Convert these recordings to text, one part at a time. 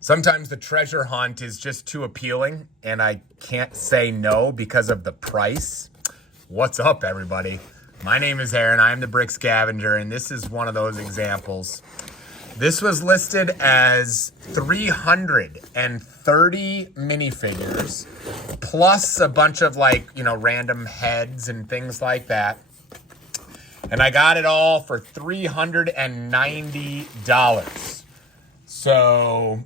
Sometimes the treasure hunt is just too appealing, and I can't say no because of the price. What's up, everybody? My name is Aaron. I'm the Brick Scavenger, and this is one of those examples. This was listed as 330 minifigures, plus a bunch of random heads and things like that. And I got it all for $390. So,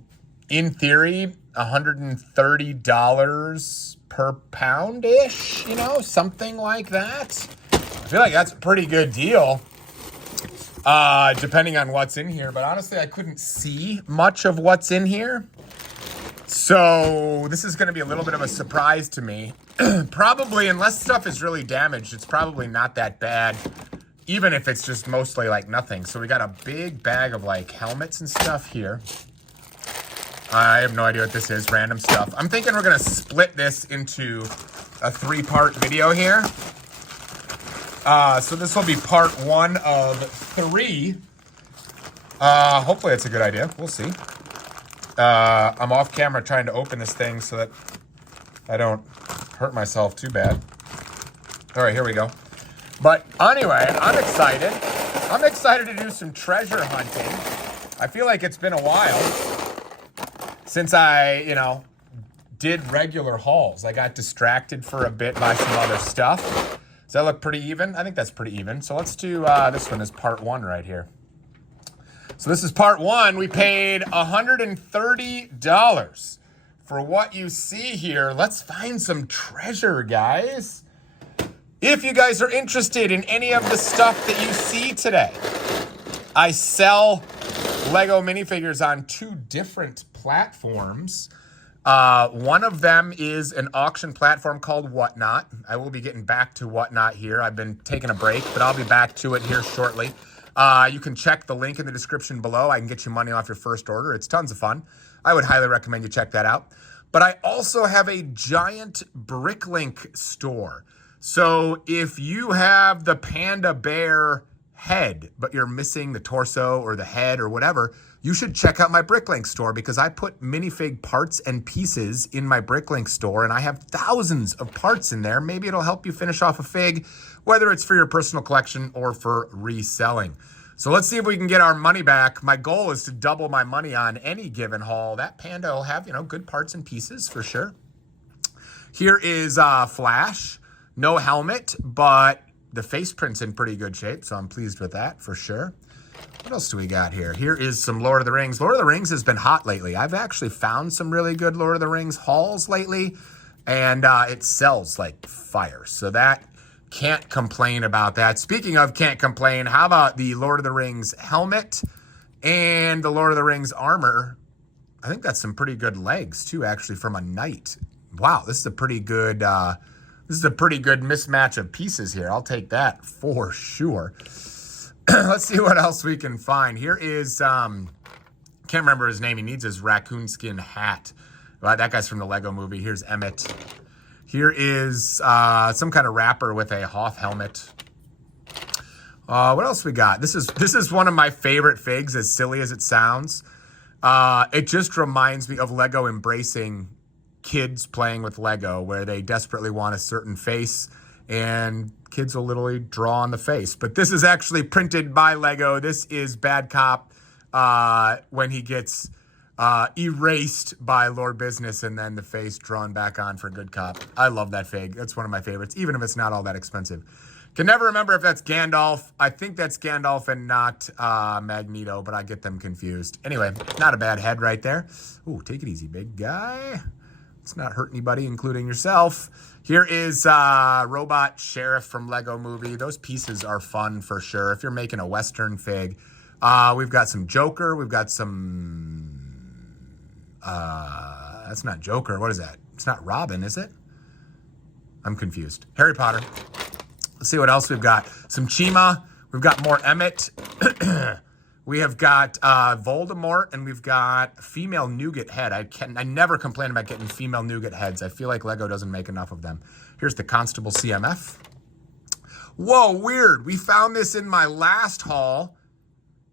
in theory, $130 per pound-ish, something like that. I feel like that's a pretty good deal, depending on what's in here. But honestly, I couldn't see much of what's in here. So this is going to be a little bit of a surprise to me. Probably, unless stuff is really damaged, it's probably not that bad, even if it's just mostly nothing. So we got a big bag of helmets and stuff here. I have no idea what this is, random stuff. I'm thinking we're going to split this into a 3-part video here. So this will be part 1 of 3. Hopefully that's a good idea. We'll see. I'm off camera trying to open this thing so that I don't hurt myself too bad. All right, here we go. But anyway, I'm excited. I'm excited to do some treasure hunting. I feel like it's been a while since I, did regular hauls. I got distracted for a bit by some other stuff. Does that look pretty even? I think that's pretty even. So let's do, this one is part 1 right here. So this is part 1. We paid $130 for what you see here. Let's find some treasure, guys. If you guys are interested in any of the stuff that you see today, I sell Lego minifigures on 2 different platforms. One of them is an auction platform called Whatnot. I will be getting back to Whatnot here. I've been taking a break, but I'll be back to it here shortly. You can check the link in the description below. I can get you money off your first order. It's tons of fun. I would highly recommend you check that out. But I also have a giant Bricklink store. So if you have the panda bear head, but you're missing the torso or the head or whatever, you should check out my Bricklink store, because I put minifig parts and pieces in my Bricklink store, and I have thousands of parts in there. Maybe it'll help you finish off a fig, whether it's for your personal collection or for reselling. So let's see if we can get our money back. My goal is to double my money on any given haul. That panda will have, good parts and pieces for sure. Here is Flash. No helmet, but the face print's in pretty good shape, so I'm pleased with that for sure. What else do we got here? Here is some Lord of the Rings. Lord of the Rings has been hot lately. I've actually found some really good Lord of the Rings hauls lately, and it sells like fire. So that, can't complain about that. Speaking of can't complain, how about the Lord of the Rings helmet and the Lord of the Rings armor? I think that's some pretty good legs too, actually, from a knight. Wow, this is a pretty good mismatch of pieces here. I'll take that for sure. Let's see what else we can find. Here is, can't remember his name. He needs his raccoon skin hat. Well, that guy's from the Lego movie. Here's Emmett. Here is some kind of rapper with a Hoth helmet. What else we got? This is one of my favorite figs, as silly as it sounds. It just reminds me of Lego embracing kids playing with Lego, where they desperately want a certain face, and kids will literally draw on the face. But this is actually printed by Lego. This is Bad Cop when he gets erased by Lord Business, and then the face drawn back on for Good Cop. I love that fig. That's one of my favorites, even if it's not all that expensive. Can never remember if that's Gandalf. I think that's Gandalf and not Magneto, but I get them confused. Anyway, not a bad head right there. Ooh, take it easy, big guy. Let's not hurt anybody, including yourself. Here is Robot Sheriff from Lego Movie. Those pieces are fun for sure if you're making a Western fig. We've got some Joker. We've got some... that's not Joker. What is that? It's not Robin, is it? I'm confused. Harry Potter. Let's see what else we've got. Some Chima. We've got more Emmett. We have got Voldemort, and we've got female nougat head. I never complain about getting female nougat heads. I feel like Lego doesn't make enough of them. Here's the Constable CMF. Whoa, weird. We found this in my last haul,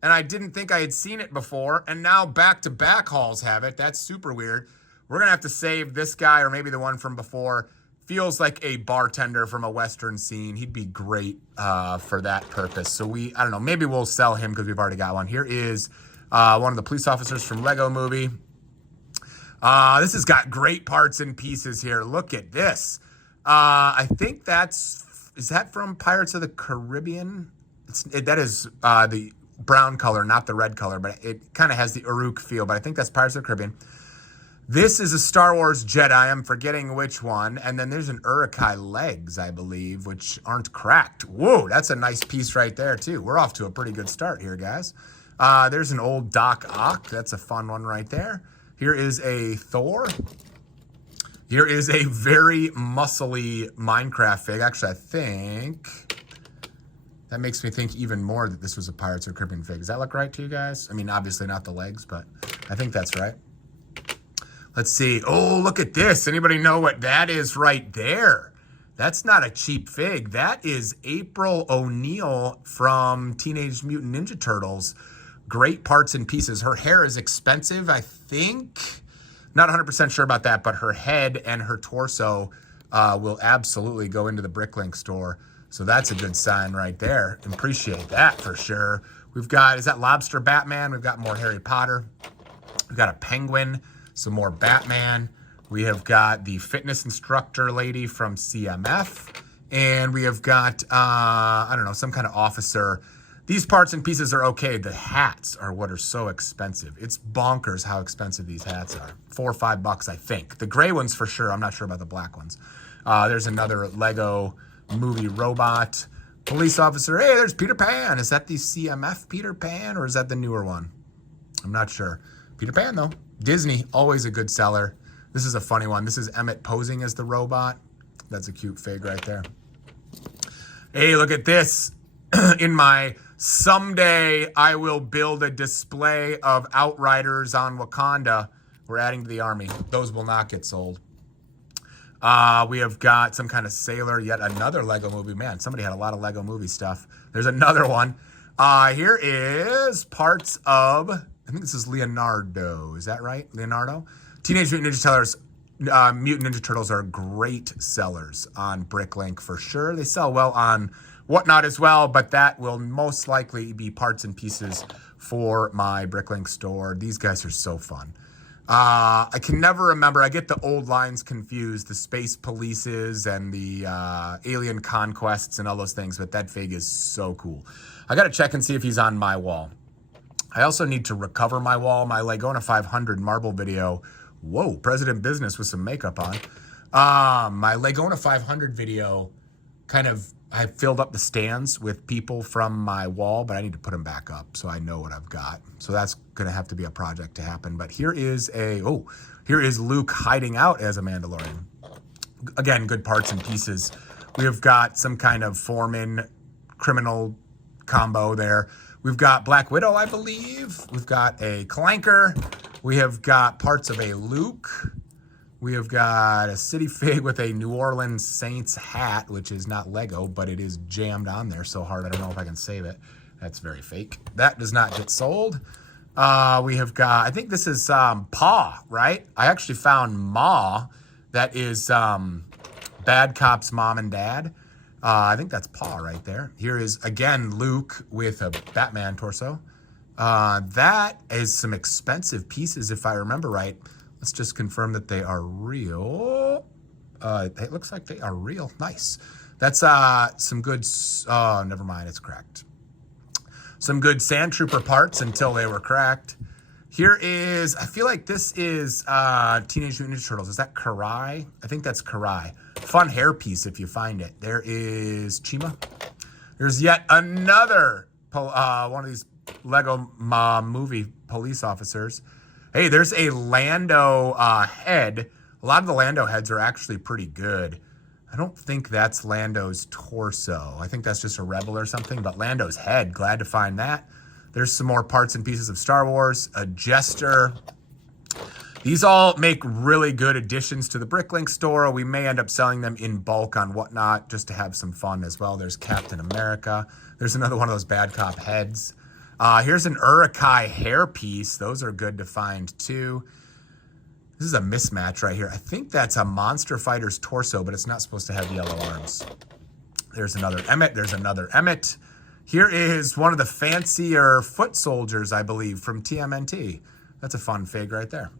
and I didn't think I had seen it before, and now back-to-back hauls have it. That's super weird. We're going to have to save this guy or maybe the one from before. Feels like a bartender from a Western scene. He'd be great for that purpose. So I don't know, maybe we'll sell him because we've already got one. Here is one of the police officers from Lego Movie. This has got great parts and pieces here. Look at this. I think is that from Pirates of the Caribbean? That is the brown color, not the red color, but it kind of has the Uruk feel, but I think that's Pirates of the Caribbean. This is a Star Wars Jedi. I'm forgetting which one. And then there's an Uruk-hai legs, I believe, which aren't cracked. Whoa, that's a nice piece right there, too. We're off to a pretty good start here, guys. There's an old Doc Ock. That's a fun one right there. Here is a Thor. Here is a very muscly Minecraft fig. Actually, I think that makes me think even more that this was a Pirates of the Caribbean fig. Does that look right to you guys? I mean, obviously not the legs, but I think that's right. Let's see. Oh, look at this. Anybody know what that is right there? That's not a cheap fig. That is April O'Neil from Teenage Mutant Ninja Turtles. Great parts and pieces. Her hair is expensive, I think. Not 100% sure about that, but her head and her torso will absolutely go into the Bricklink Store. So that's a good sign right there. Appreciate that for sure. We've got, is that Lobster Batman? We've got more Harry Potter. We've got a penguin. Some more Batman. We have got the fitness instructor lady from CMF. And we have got, I don't know, some kind of officer. These parts and pieces are okay. The hats are what are so expensive. It's bonkers how expensive these hats are. $4 or $5, I think. The gray ones for sure. I'm not sure about the black ones. There's another Lego movie robot. Police officer. Hey, there's Peter Pan. Is that the CMF Peter Pan or is that the newer one? I'm not sure. Peter Pan, though. Disney, always a good seller. This is a funny one. This is Emmett posing as the robot. That's a cute fig right there. Hey, look at this. In my someday I will build a display of Outriders on Wakanda, we're adding to the army. Those will not get sold. We have got some kind of sailor, yet another Lego movie. Man, somebody had a lot of Lego movie stuff. There's another one. Here is parts of, I think this is Leonardo. Is that right? Leonardo? Teenage Mutant Ninja Turtles are great sellers on Bricklink for sure. They sell well on Whatnot as well, but that will most likely be parts and pieces for my Bricklink store. These guys are so fun. I can never remember. I get the old lines confused, the Space Polices and the Alien Conquests and all those things, but that fig is so cool. I got to check and see if he's on my wall. I also need to recover my wall. My Lagona 500 marble video. Whoa, President Business with some makeup on. My Lagona 500 video I filled up the stands with people from my wall, but I need to put them back up so I know what I've got. So that's going to have to be a project to happen. But here is Luke hiding out as a Mandalorian. Again, good parts and pieces. We have got some kind of foreman criminal combo there. We've got Black Widow, I believe. We've got a Clanker. We have got parts of a Luke. We have got a City Fig with a New Orleans Saints hat, which is not Lego, but it is jammed on there so hard I don't know if I can save it. That's very fake. That does not get sold. We have got, I think this is Pa, right? I actually found Ma. That is Bad Cop's mom and dad. I think that's Pa right there. Here is, again, Luke with a Batman torso. That is some expensive pieces, if I remember right. Let's just confirm that they are real. It looks like they are real. Nice. That's some good, oh, never mind, it's cracked. Some good Sand Trooper parts until they were cracked. Here is, I feel like this is Teenage Mutant Ninja Turtles. Is that Karai? I think that's Karai. Fun hair piece if you find it. There is Chima. There's yet another one of these Lego movie police officers. Hey, there's a Lando head. A lot of the Lando heads are actually pretty good. I don't think that's Lando's torso. I think that's just a Rebel or something, but Lando's head, glad to find that. There's some more parts and pieces of Star Wars, a Jester. These all make really good additions to the Bricklink store. We may end up selling them in bulk on Whatnot just to have some fun as well. There's Captain America. There's another one of those Bad Cop heads. Here's an Urukai hairpiece. Those are good to find too. This is a mismatch right here. I think that's a Monster Fighter's torso, but it's not supposed to have yellow arms. There's another Emmett. There's another Emmett. Here is one of the fancier foot soldiers, I believe, from TMNT. That's a fun fig right there.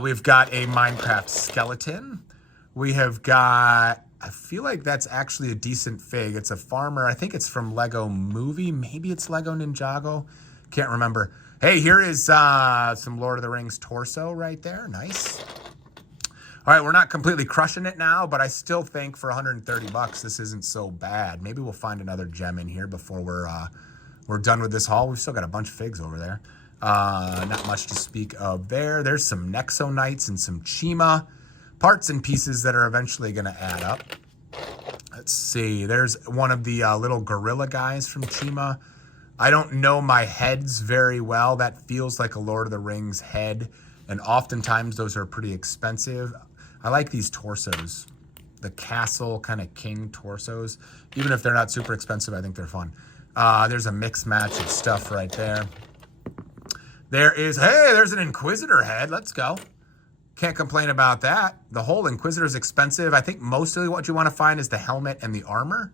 We've got a Minecraft skeleton. We have got, I feel like that's actually a decent fig. It's a farmer. I think it's from Lego Movie. Maybe it's Lego Ninjago. Can't remember. Hey, here is some Lord of the Rings torso right there. Nice. All right, we're not completely crushing it now, but I still think for 130 bucks, this isn't so bad. Maybe we'll find another gem in here before we're done with this haul. We've still got a bunch of figs over there. Not much to speak of there. There's some Nexonites and some Chima. Parts and pieces that are eventually going to add up. Let's see. There's one of the little gorilla guys from Chima. I don't know my heads very well. That feels like a Lord of the Rings head, and oftentimes those are pretty expensive. I like these torsos, the castle kind of king torsos. Even if they're not super expensive, I think they're fun. There's a mixed match of stuff right there. There's an Inquisitor head. Let's go. Can't complain about that. The whole Inquisitor is expensive. I think mostly what you want to find is the helmet and the armor.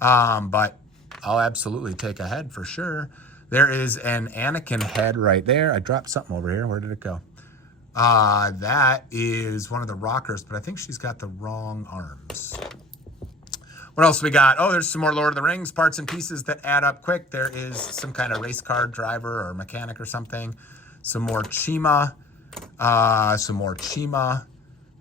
But I'll absolutely take a head for sure. There is an Anakin head right there. I dropped something over here. Where did it go? That is one of the rockers, but I think she's got the wrong arms. What else we got? Oh, there's some more Lord of the Rings parts and pieces that add up quick. There is some kind of race car driver or mechanic or something. Some more Chima. Some more Chima.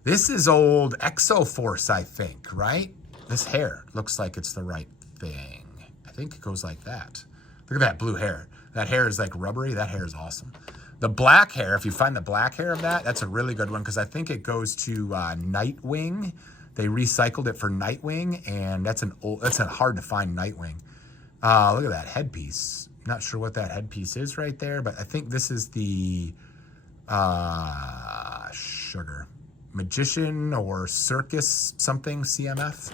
This is old Exoforce, I think, right? This hair looks like it's the right thing. I think it goes like that. Look at that blue hair. That hair is like rubbery. That hair is awesome. The black hair, if you find the black hair of that, that's a really good one because I think it goes to Nightwing. They recycled it for Nightwing, and that's a hard to find Nightwing. Look at that headpiece. Not sure what that headpiece is right there, but I think this is the sugar magician or circus something CMF.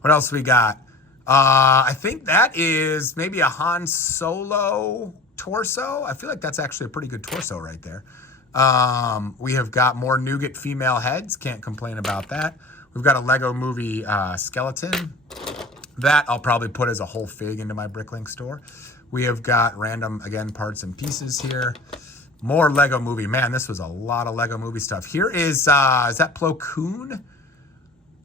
What else we got? I think that is maybe a Han Solo torso. I feel like that's actually a pretty good torso right there. We have got more nougat female heads. Can't complain about that. We've got a Lego Movie skeleton. That I'll probably put as a whole fig into my Bricklink store. We have got random, again, parts and pieces here. More Lego Movie. Man, this was a lot of Lego Movie stuff. Here is that Plo Koon?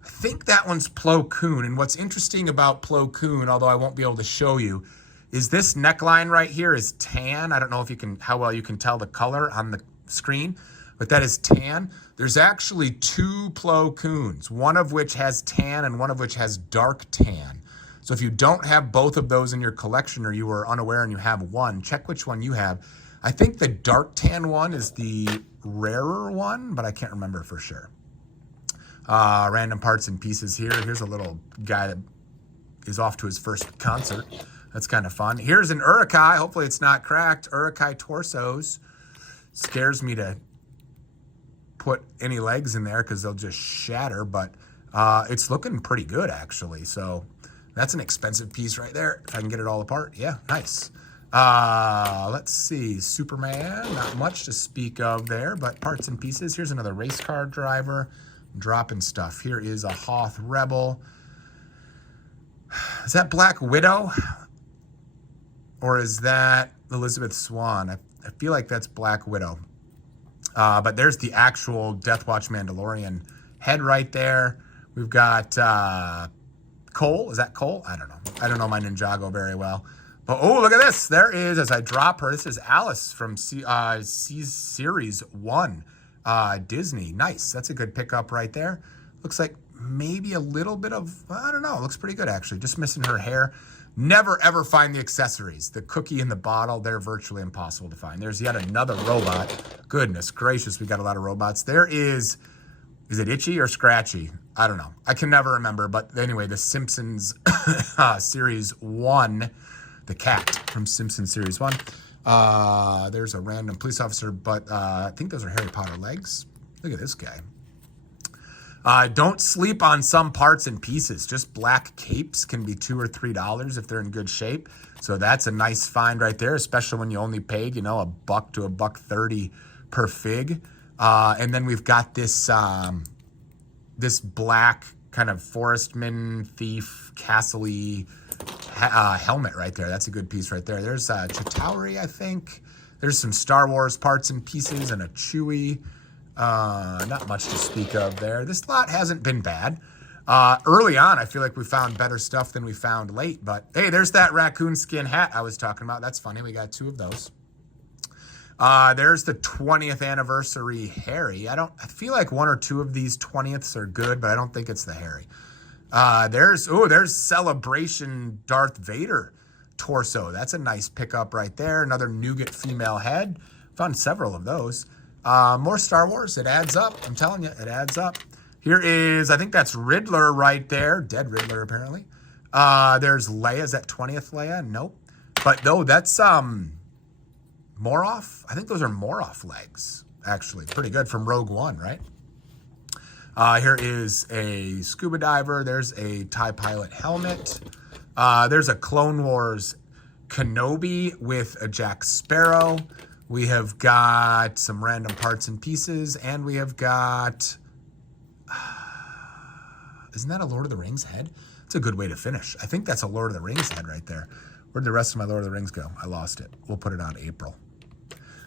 I think that one's Plo Koon. And what's interesting about Plo Koon, although I won't be able to show you, is this neckline right here is tan. I don't know if you can, how well you can tell the color on the screen, but that is tan. There's actually two Plo Koons, one of which has tan and one of which has dark tan. So if you don't have both of those in your collection or you are unaware and you have one, check which one you have. I think the dark tan one is the rarer one, but I can't remember for sure. Random parts and pieces here. Here's a little guy that is off to his first concert. That's kind of fun. Here's an Urukai. Hopefully it's not cracked. Urukai torsos. Scares me to put any legs in there because they'll just shatter, but it's looking pretty good actually. So that's an expensive piece right there. If I can get it all apart. Yeah, nice. Let's see. Superman. Not much to speak of there, but parts and pieces. Here's another race car driver. Dropping stuff. Here is a Hoth Rebel. Is that Black Widow? Or is that Elizabeth Swann? I feel like that's Black Widow. But there's the actual Death Watch Mandalorian head right there. We've got Cole. Is that Cole? I don't know. I don't know my Ninjago very well. But oh, look at this. There is, as I drop her, this is Alice from Series 1. Disney. Nice. That's a good pickup right there. Looks like maybe a little bit of, I don't know. Looks pretty good actually. Just missing her hair. Never ever find the accessories. The cookie in the bottle, they're virtually impossible to find. There's yet another robot. Goodness gracious, we got a lot of robots. There is it Itchy or Scratchy? I don't know. I can never remember. But anyway, the Simpsons Series 1, the cat from Simpsons Series 1. There's a random police officer, but I think those are Harry Potter legs. Look at this guy. Don't sleep on some parts and pieces. Just black capes can be $2 or $3 if they're in good shape. So that's a nice find right there, especially when you only paid, you know, $1 to $1.30 per fig. And then we've got this this black kind of forestman thief castle-y helmet right there. That's a good piece right there. There's Chitauri, I think. There's some Star Wars parts and pieces and a Chewie. Not much to speak of there. This lot hasn't been bad. Early on, I feel like we found better stuff than we found late. But hey, there's that raccoon skin hat I was talking about. That's funny. We got 2 of those. There's the 20th anniversary Harry. I feel like 1 or 2 of these 20ths are good, but I don't think it's the Harry. There's Celebration Darth Vader torso. That's a nice pickup right there. Another nougat female head. Found several of those. More Star Wars. It adds up. I'm telling you, it adds up. Here is, I think that's Riddler right there. Dead Riddler, apparently. There's Leia. Is that 20th Leia? Nope. But no, that's Moroff. I think those are Moroff legs, actually. Pretty good from Rogue One, right? Here is a scuba diver. There's a TIE pilot helmet. There's a Clone Wars Kenobi with a Jack Sparrow. We have got some random parts and pieces, and we have got... isn't that a Lord of the Rings head? It's a good way to finish. I think that's a Lord of the Rings head right there. Where'd the rest of my Lord of the Rings go? I lost it. We'll put it on April.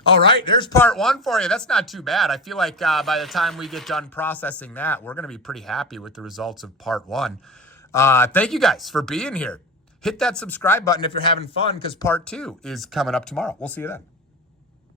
All right, there's part 1 for you. That's not too bad. I feel like by the time we get done processing that, we're going to be pretty happy with the results of part 1. Thank you guys for being here. Hit that subscribe button if you're having fun, because part 2 is coming up tomorrow. We'll see you then.